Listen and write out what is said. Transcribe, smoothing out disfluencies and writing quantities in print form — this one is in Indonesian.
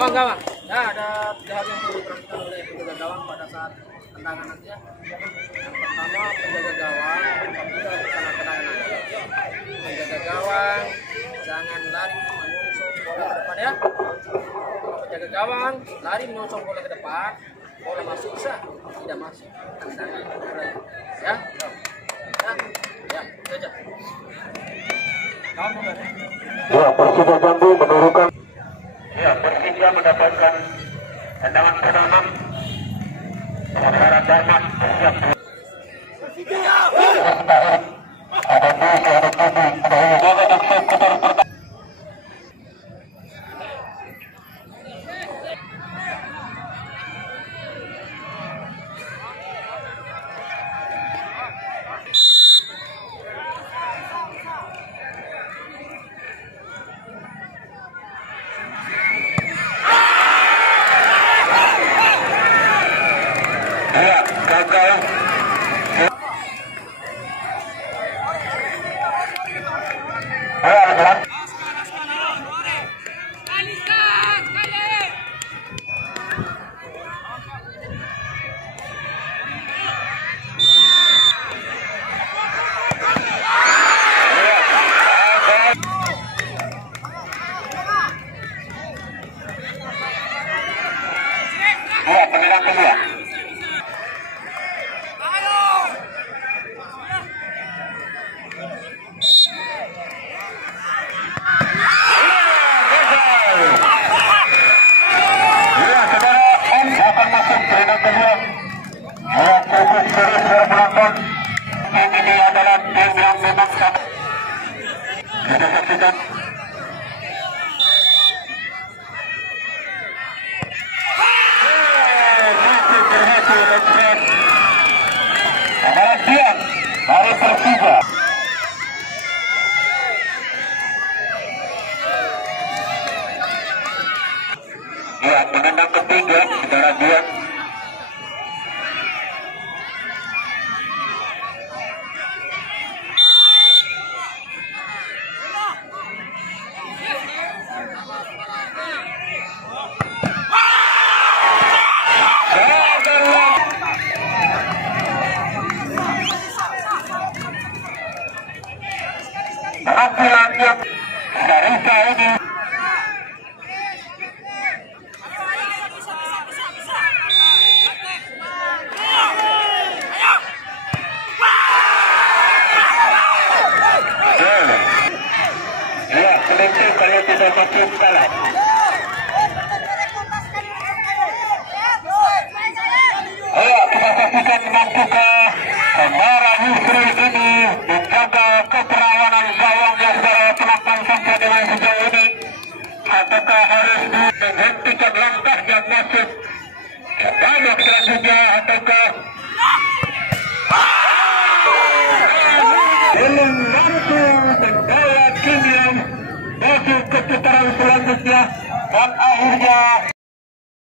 Kawan-kawan, ya ada 3 hal yang perlu diperhatikan oleh penjaga gawang pada saat tendangan nanti ya. Yang pertama, penjaga gawang apabila bersama tendangan nanti, penjaga gawang jangan lari menyongsong bola ke depan ya. Penjaga gawang lari menyongsong bola ke depan, bola masuk bisa, tidak masuk tendangan ya. Ya, itu aja. Kawan ya, Persija Jambi menurunkan. Ya, Persija mendapatkan tendangan pertama. Pelanggaran Darman siap. Ya, gagal. Ya, penendang kedua. Ini adalah tim yang memang kita saksikan. Perhatian dari Persija. Ya, penendang ketiga saudara Dian. Penampilan yang Sarisa ini ya, selenting kalau tidak masuk kalah. Ayo kita saksikan mampukah Samara Yusri ini menjaga keperawanan gawang yang secara penonton sampai dengan sejauh ini. Apakah harus menghentikan langkah yang masuk ke babak selanjutnya ataukah belum mampu membawa tim yang masuk ke putaran selanjutnya dan akhirnya